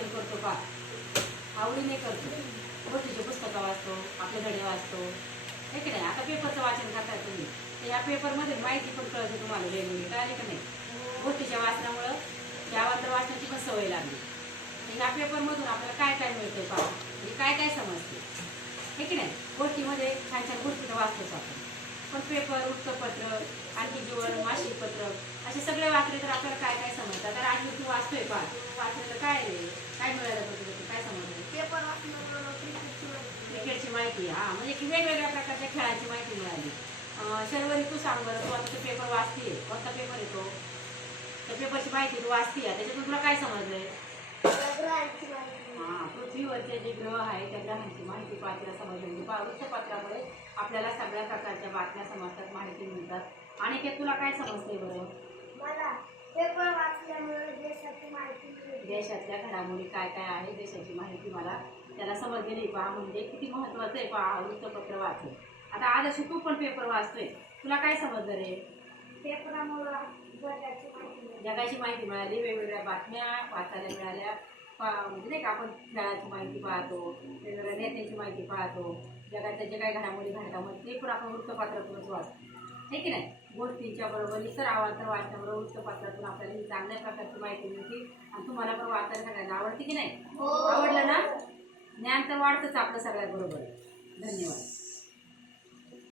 वाचन करतो का? आवडीने करतो. गोष्टीचे पुस्तकं वाचतो, आपले धडे वाचतो, हे की नाही. आता पेपरचं वाचन करताय तुम्ही, तर या पेपरमध्ये माहिती पण कळते तुम्हाला वेगवेगळी, कळाली का नाही. गोष्टीच्या वाचनामुळं त्यावर तर वाचनाची पण सवय लागली. ह्या पेपरमधून आपल्याला काय काय मिळतं पहा, म्हणजे काय काय समजते, हे की नाही. गोष्टीमध्ये छान छान गोष्टी तर वाचतोच आपण, पण पेपर, वृत्तपत्र, आणखी जीवन, मासिक पत्र असे सगळे वाचले तर आपल्याला काय काय समजतात. तर आज तू वाचतोय पहा, तू वाचलेलं काय रे, काय मिळालं तुझं, काय समजलं? पेपर वाचल्यामुळे क्रिकेटची माहिती, हा, म्हणजे की वेगवेगळ्या प्रकारच्या खेळांची माहिती मिळाली. शर्वरी तू सांग बरं, तू आता तो पेपर वाचतीये, कोणता पेपर येतो, त्या पेपरची माहिती तू वाचतीये, त्याच्यातून तुला काय समजलंय? हा, पृथ्वीवरचे जे ग्रह आहे त्या ग्रहांची माहिती पाहतीला समजली. वृत्तपत्रामुळे आपल्याला सगळ्या प्रकारच्या बातम्या समजतात, माहिती मिळतात. आणि ते तुला काय समजतंय बरं? मला पेपर वाचल्यामुळे देशाची माहिती मिळते. देशातल्या घडामोडी काय काय आहे देशाची माहिती मला त्याला समजलेली पहा, म्हणजे किती महत्वाचं आहे पहा वृत्तपत्र वाचून. आता आज अशी तू पण पेपर वाचतोय, तुला काय समजलं रे? पेपरामुळे जगाची माहिती मिळते. जगाची माहिती मिळाली, वेगवेगळ्या बातम्या वाचायला मिळाल्या. म्हणजे नाही का, आपण खेळाची माहिती पाहतो, वेगवेगळ्या नेत्यांची माहिती पाहतो, जगातल्या जे काही घडामोडी घडतात ते पण आपण वृत्तपत्रातूनच वाचतो, हे की नाही. गोष्टींच्या बरोबर इतर अवांतर वाचण्याबरोबर वृत्तपत्रातून आपल्याला ही चांगल्या प्रकारची माहिती मिळते. आणि तुम्हाला पण वाचायला सगळ्यांना आवडते की नाही? आवडलं ना? ज्ञान तर वाढतंच आपलं सगळ्यात बरोबर. धन्यवाद.